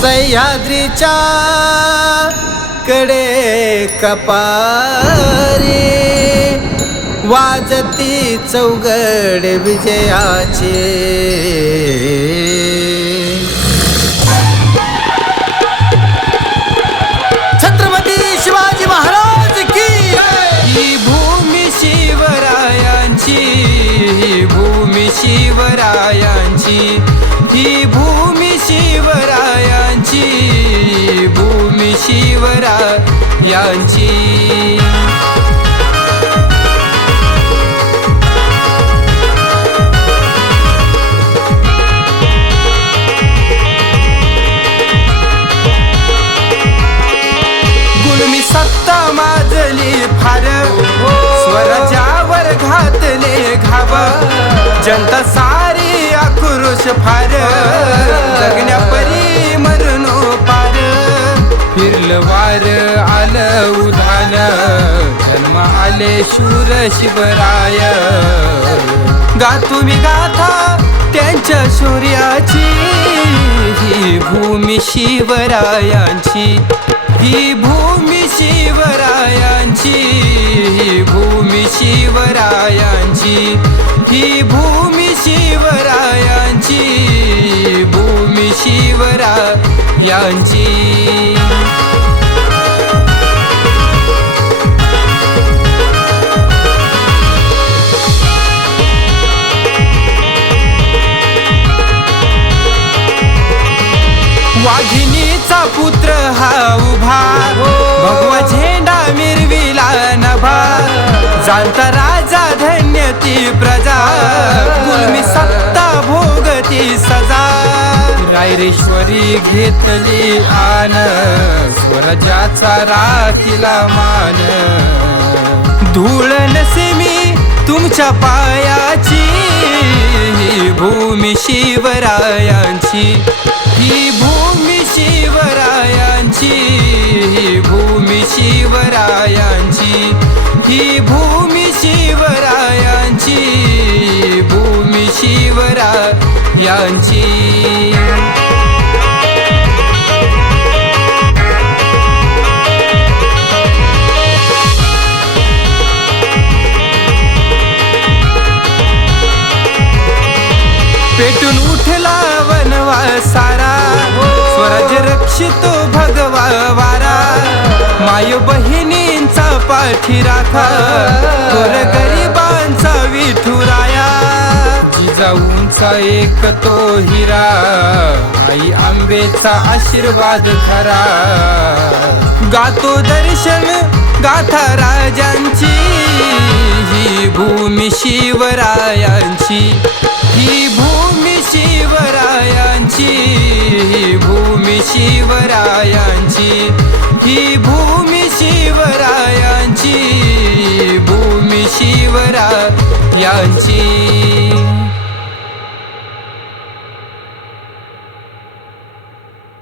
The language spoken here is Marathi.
सह्याद्रीच्या कडे कपारे. वाजती चौगड विजयाचे. छत्रपती शिवाजी महाराज की ही भूमी शिवरायांची ही भूमी शिवरायांची ही भूमी शिवरायांची यांची. सत्ता माजली फार. स्वराज्यावर घातले घाव. जनता सारी आक्रोश फार. जगण्या उधान जन्म आले शूर शिवराय. गा तुम्ही गाथा त्यांच्या शौर्याची ही भूमी शिवरायांची ही भूमी शिवरायांची ही भूमी शिवरायांची ही भूमी शिवरायांची भूमी शिवरायांची. वाघिणीचा पुत्र हा उभा. भगवा झेंडा मिरविला नभा. जाणता राजा धन्य ती प्रजा. गुलमी सत्ता भोगती सजा. रायरेश्वरी घेतली आन स्वराज्याचा राखीला मान. धूळ नसेमी तुमच्या पायाची ही भूमी शिवरायांची. ही पेटून उठला वनवा सारा. स्वराज रक्षितो भगवा वारा. माय बहिणींचा पाठी राखा थोर गरिबांचा विठुराया. जिजाऊंचा एक तो हिरा. आई आंबेचा आशीर्वाद खरा. गातो दर्शन गाथा राजांची. ही भूमी शिवरायांची. ही भूमी शिवरायांची. ही भूमी शिवरायांची. ही भूमी शिवरायांची. भूमी शिवरायांची.